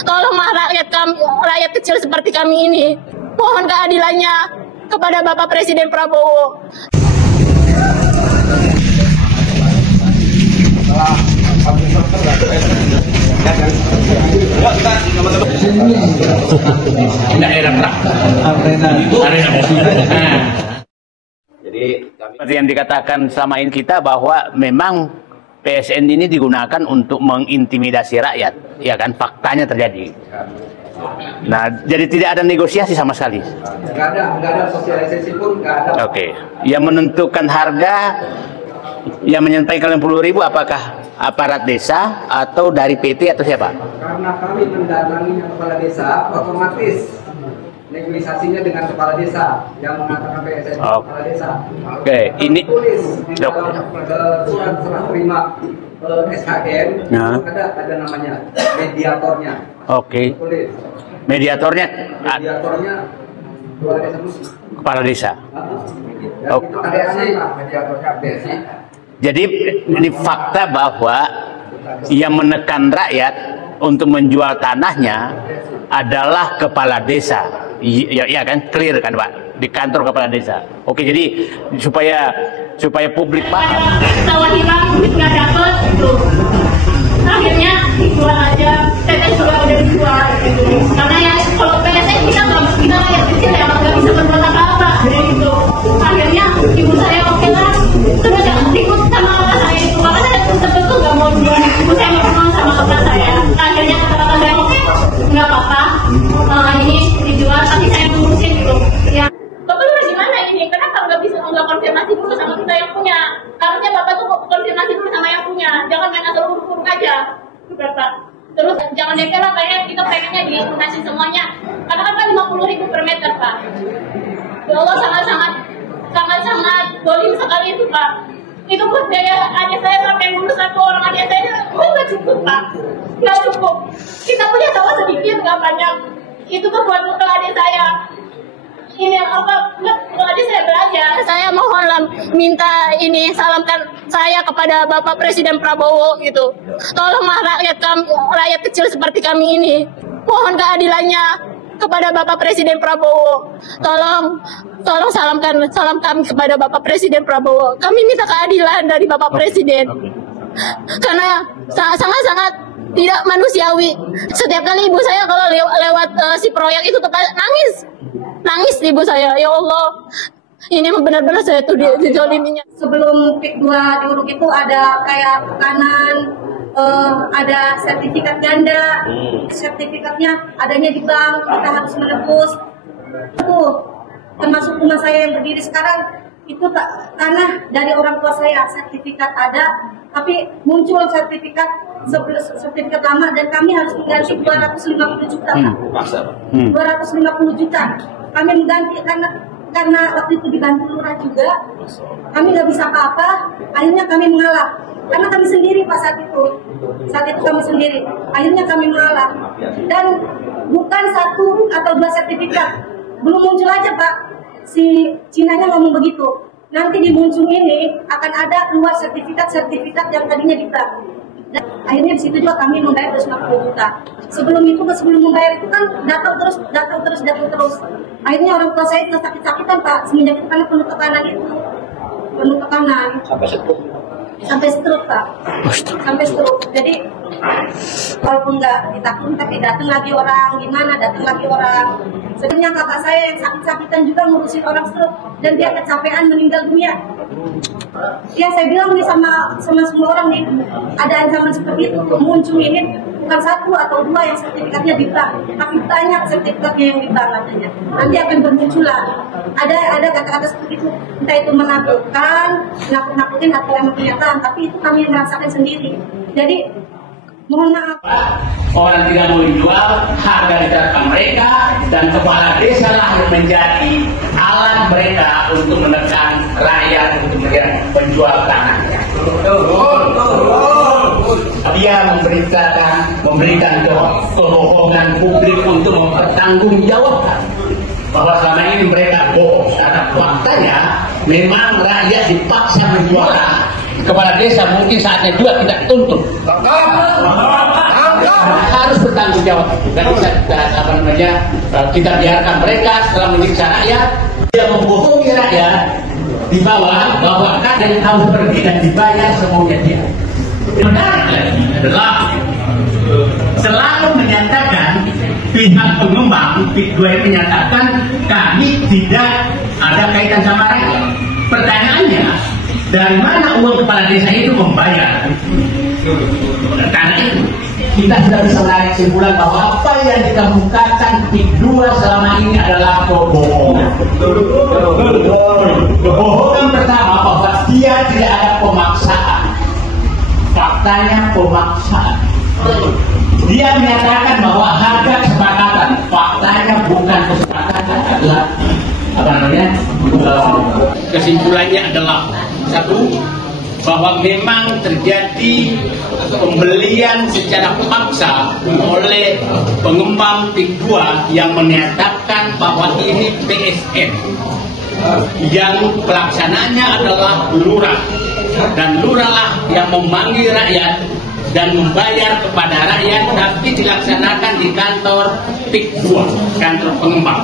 Tolonglah rakyat kecil seperti kami ini. Mohon keadilannya kepada Bapak Presiden Prabowo. Jadi seperti yang dikatakan selama ini kita bahwa memang PSN ini digunakan untuk mengintimidasi rakyat, ya kan, faktanya terjadi. Nah, jadi tidak ada negosiasi sama sekali. Nggak ada sosialisasi pun nggak ada. Oke, yang menentukan harga, yang menyampaikan 60.000 apakah aparat desa atau dari PT atau siapa? Karena kami mendatangi kepala desa, otomatis negosiasinya dengan kepala desa yang mengatakan PSN kepala desa. Oke, ini tulis di dalam surat serah terima SHM ada namanya mediatornya. Oke. Tulis. Mediatornya kepala desa. Oh. Jadi ini fakta bahwa yang menekan rakyat untuk menjual tanahnya adalah kepala desa. Ya kan, clear kan Pak, di kantor kepala desa. Oke, jadi supaya publik paham. Sawah hilang, duit nggak dapet, gitu. Akhirnya dijual aja, tetes juga udah dijual, gitu. Karena ya kalau PSN kita rakyat kecil ya nggak bisa berbuat apa-apa, gitu. Akhirnya ibu saya oke lah, terus ikut sama kakak saya itu, karena saya tersebut tuh nggak mau jual, ibu saya mau kenal sama kakak saya. Akhirnya kata saya oke, nggak apa-apa, ini dijual, tapi saya ngurusin gitu. Ya, Bapak lu gimana ini? Kenapa nggak bisa konfirmasi dulu sama kita yang punya? Harusnya Bapak tuh konfirmasi dulu sama yang punya, jangan main asal uruk-uruk aja, Bapak. Terus jangan DP lah, kayak kita pengennya dilunasi semuanya. Karena kan 50.000 per meter, Pak. Ya Allah, sangat dolim sekali itu, Pak. Itu buat biaya adik saya sampai ngurus satu orang adik saya, itu nggak cukup, Pak. Nggak cukup. Kita punya sawah sedikit, nggak banyak. Itu tuh buat bekal adik saya. Ini apa? Adik saya belajar. Saya mohonlah minta ini, salamkan saya kepada Bapak Presiden Prabowo gitu. Tolonglah rakyat kecil seperti kami ini. Mohon keadilannya kepada Bapak Presiden Prabowo. Tolong salam kami kepada Bapak Presiden Prabowo. Kami minta keadilan dari Bapak Presiden. Karena sangat-sangat tidak manusiawi. Setiap kali ibu saya kalau lewat si proyek itu nangis ibu saya. Ya Allah, ini benar-benar saya tuh dijoliminya. Sebelum PIK 2 diuruk itu ada kayak tekanan, ada sertifikat ganda, sertifikatnya adanya di bank, kita harus menebus. Itu termasuk rumah saya yang berdiri sekarang, itu tanah dari orang tua saya, sertifikat ada, tapi muncul sertifikat lama dan kami harus mengganti 250 juta. 250 juta. Kami mengganti karena waktu itu dibantu lurah juga, kami nggak bisa apa-apa, akhirnya kami mengalah. Karena kami sendiri Pak saat itu kami sendiri, akhirnya kami mengalah. Dan bukan 1 atau 2 sertifikat, belum muncul aja Pak, si Cinanya ngomong begitu. Nanti di muncul ini akan ada keluar sertifikat yang tadinya di bank. Dan akhirnya di situ juga kami membayar 250 juta. Sebelum membayar itu kan datang terus. Akhirnya orang tua saya sakit-sakitan Pak, semenjak itu karena penuh tekanan. Sampai stroke Pak. Sampai stroke. Jadi walaupun nggak ditakutin tapi datang lagi orang. Sebenarnya kakak saya yang sakit-sakitan juga ngurusin orang stroke dan dia kecapean meninggal dunia. Ya saya bilang nih sama semua orang nih, ada ancaman seperti itu muncul ini bukan 1 atau 2 yang sertifikatnya di bank, tapi banyak sertifikatnya yang di bank katanya. Nanti akan bermunculan. Ada kata-kata seperti itu, entah itu menakutkan, nakut-nakutin atau yang kenyataan, tapi itu kami merasakan sendiri. Jadi mohon maaf. Orang tidak mau dijual, harga ditetapkan mereka, dan kepala desa lah yang menjadi alat mereka untuk menekan rakyat untuk menjual tanahnya. Dia memberikan kebohongan publik untuk mempertanggungjawabkan bahwa selama ini mereka bohong. Karena faktanya memang rakyat dipaksa menjual. Kepala desa mungkin saatnya juga tidak tuntut. harus bertanggung jawab. Dan kita biarkan mereka setelah menyiksa rakyat, dia membohongi rakyat di bawah bahwa kadang harus pergi dan dibayar semuanya dia. Menarik lagi adalah selalu menyatakan pihak pengembang PIK 2 yang menyatakan kami tidak ada kaitan sama rakyat. Pertanyaannya, dari mana uang kepala desa itu membayar? Karena itu kita sudah bisa menarik kesimpulan bahwa apa yang dikemukakan PIK 2 selama ini adalah kebohongan. Kebohongan pertama bahwa dia tidak ada pemaksaan. Faktanya pemaksaan. Dia menyatakan bahwa harga kesepakatan, faktanya bukan kesepakatan, adalah kesimpulannya adalah satu, bahwa memang terjadi pembelian secara paksa oleh pengembang PIK 2 yang menyatakan bahwa ini PSN yang pelaksananya adalah lurah, dan lurah yang memanggil rakyat dan membayar kepada rakyat, tapi dilaksanakan di kantor PIK 2, kantor pengembang.